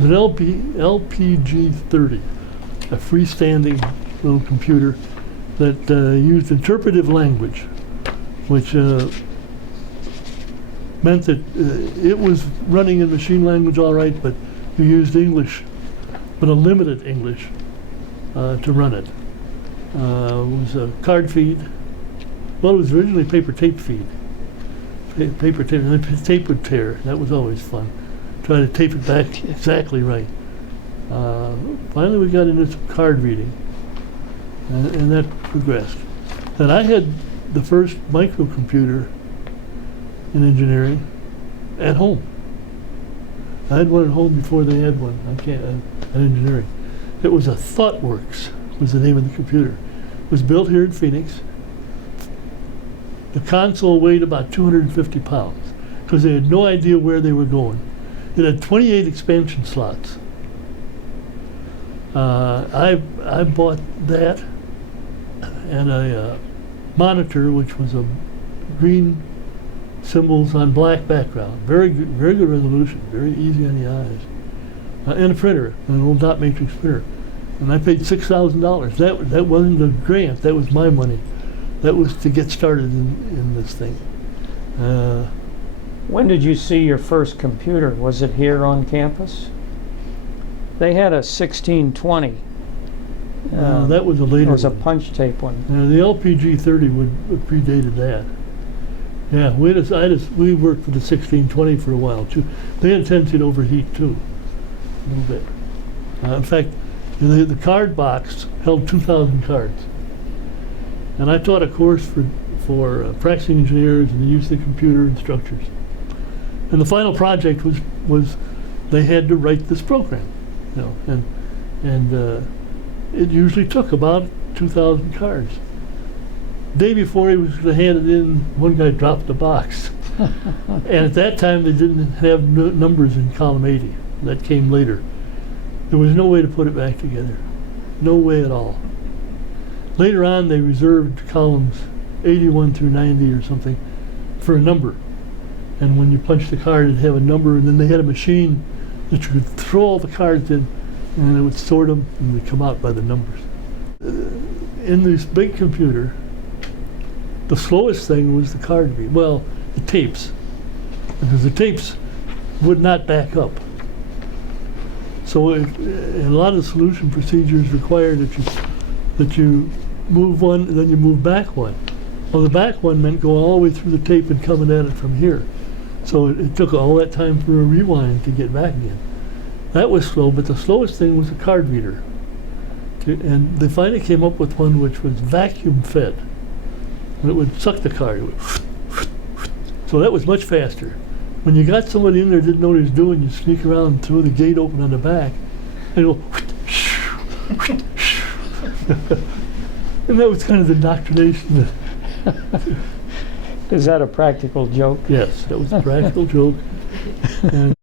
was an LPG-30, a freestanding little computer that used interpretive language, which meant that it was running in machine language all right, but you used English, but a limited English to run it. It was a card feed. Well, it was originally paper tape feed. Paper tape, and the tape would tear. That was always fun. Try to tape it back exactly right. Finally, we got into some card reading, and that progressed. And I had the first microcomputer in engineering at home. I had one at home before they had one. In engineering. It was a ThoughtWorks, was the name of the computer. It was built here in Phoenix. The console weighed about 250 pounds because they had no idea where they were going. It had 28 expansion slots. I bought that and a monitor, which was a green symbols on black background. Very good resolution, very easy on the eyes. And a printer, an old dot matrix printer. And I paid $6,000. That wasn't a grant, that was my money. That was to get started in this thing. When did you see your first computer? Was it here on campus? They had a 1620. That was a later one. It was a punch tape one. The LPG-30 would predated that. Yeah, we worked for the 1620 for a while too. They had a tendency to overheat too, a little bit. In fact, the card box held 2,000 cards. And I taught a course for practicing engineers and the use of the computer and structures. And the final project was they had to write this program, you know, and it usually took about 2,000 cards. Day before he was going to hand it in, one guy dropped the box. And at that time, they didn't have numbers in column 80. That came later. There was no way to put it back together. No way at all. Later on, they reserved columns 81 through 90 or something for a number. And when you punched the card, it'd have a number, and then they had a machine that you could throw all the cards in, and it would sort them, and they'd come out by the numbers. In this big computer, the slowest thing was the card read. Well, the tapes, because the tapes would not back up. So and a lot of solution procedures require that you move one and then you move back one. Well, the back one meant going all the way through the tape and coming at it from here. So it took all that time for a rewind to get back again. That was slow, but the slowest thing was a card reader. And they finally came up with one which was vacuum fed. And it would suck the card. So that was much faster. When you got somebody in there didn't know what he was doing, you sneak around and throw the gate open on the back, and go. And that was kind of the indoctrination. Is that a practical joke? Yes, that was a practical joke. And